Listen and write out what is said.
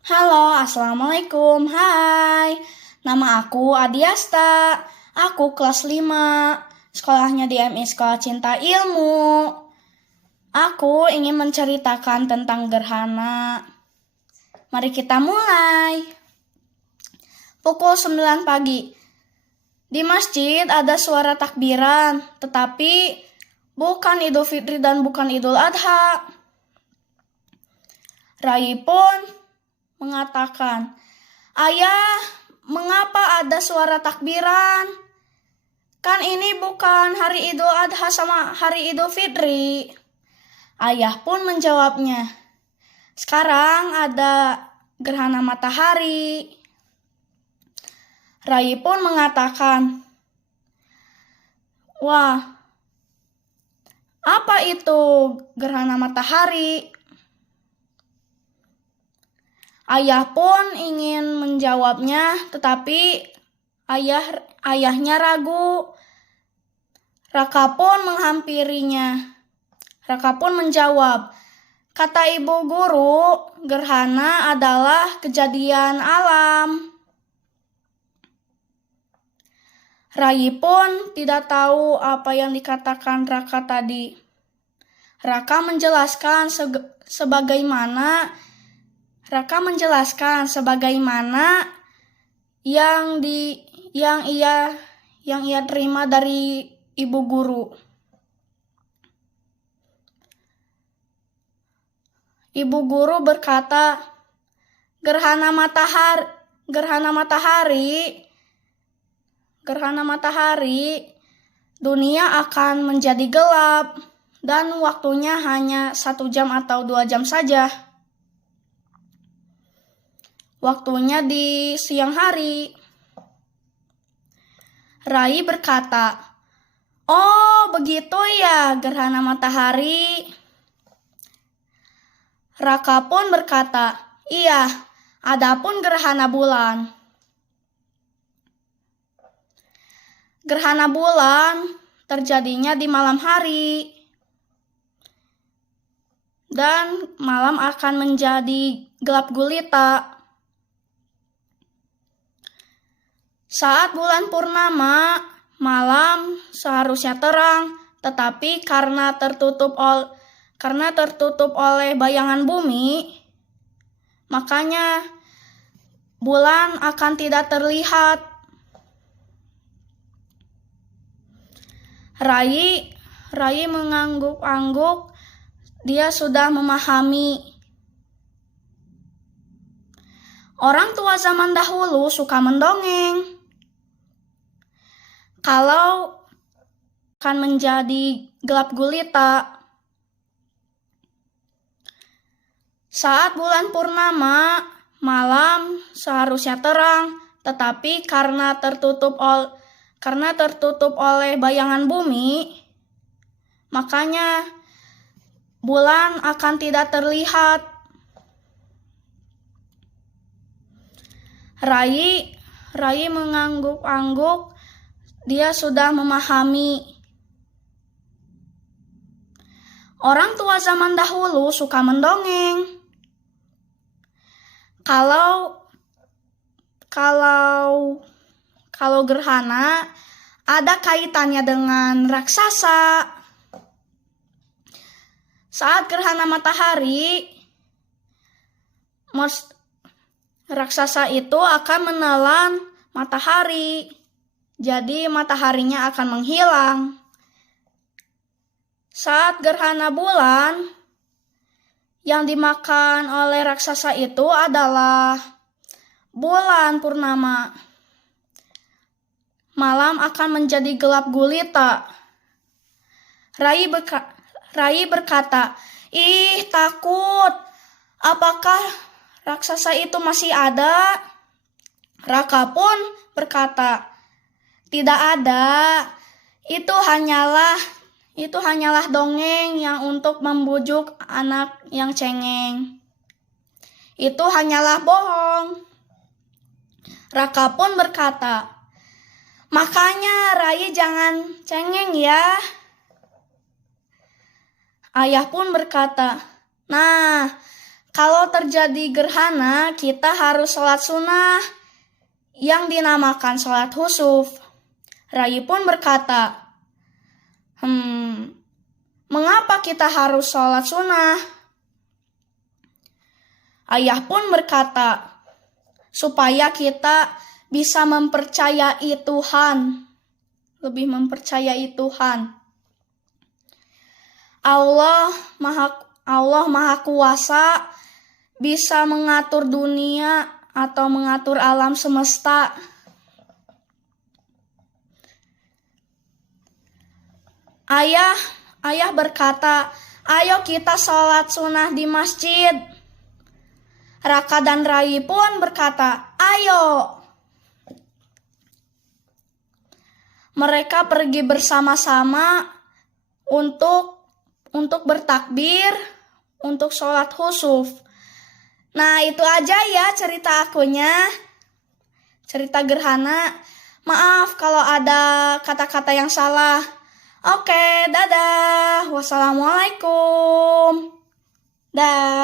Halo, Assalamualaikum. Hai, nama aku Adiasta. Aku kelas 5. Sekolahnya di MI Sekolah Cinta Ilmu. Aku ingin menceritakan tentang gerhana. Mari kita mulai. Pukul 9 pagi. Di masjid ada suara takbiran, tetapi bukan Idul Fitri dan bukan Idul Adha. Rai pun mengatakan, "Ayah, mengapa ada suara takbiran? Kan ini bukan hari Idul Adha sama hari Idul Fitri." Ayah pun menjawabnya, "Sekarang ada gerhana matahari." Rai pun mengatakan, "Wah, apa itu gerhana matahari?" Ayah pun ingin menjawabnya, tetapi ayahnya ragu. Raka pun menghampirinya. Raka pun menjawab, "Kata ibu guru, gerhana adalah kejadian alam." Rai pun tidak tahu apa yang dikatakan Raka tadi. Raka menjelaskan sebagaimana yang ia terima dari ibu guru. Ibu guru berkata, gerhana matahari, dunia akan menjadi gelap dan waktunya hanya 1 jam atau 2 jam saja. Waktunya di siang hari. Rai berkata, "Oh, begitu ya gerhana matahari." Raka pun berkata, "Iya, adapun gerhana bulan." Gerhana bulan terjadinya di malam hari. Dan malam akan menjadi gelap gulita. Saat bulan purnama, malam seharusnya terang, tetapi karena tertutup oleh bayangan bumi, makanya bulan akan tidak terlihat. Rai mengangguk-angguk, dia sudah memahami. Orang tua zaman dahulu suka mendongeng. Kalau akan menjadi gelap gulita. Saat bulan purnama, malam seharusnya terang, tetapi karena tertutup oleh bayangan bumi, makanya bulan akan tidak terlihat. Rai mengangguk-angguk, dia sudah memahami. Orang tua zaman dahulu suka mendongeng. Kalau gerhana ada kaitannya dengan raksasa. Saat gerhana matahari, raksasa itu akan menelan matahari. Jadi mataharinya akan menghilang. Saat gerhana bulan, yang dimakan oleh raksasa itu adalah bulan purnama. Malam akan menjadi gelap gulita. Rai berkata, "Ih, takut. Apakah raksasa itu masih ada?" Raka pun berkata, "Tidak ada. Itu hanyalah dongeng yang untuk membujuk anak yang cengeng. Itu hanyalah bohong." Raka pun berkata, "Makanya Rai jangan cengeng ya." Ayah pun berkata, "Nah, Kalau terjadi gerhana, kita harus sholat sunnah yang dinamakan sholat khusuf. Rai pun berkata, mengapa kita harus sholat sunnah? Ayah pun berkata, supaya kita bisa mempercayai Tuhan, lebih mempercayai Tuhan. Allah Maha Kuasa bisa mengatur dunia atau mengatur alam semesta. Ayah berkata, ayo kita sholat sunnah di masjid. Raka dan Rai pun berkata, ayo. Mereka pergi bersama-sama untuk bertakbir, untuk sholat khusuf. Nah, itu aja ya cerita akunya. Cerita gerhana. Maaf kalau ada kata-kata yang salah. Oke, dadah. Wassalamualaikum. Dah.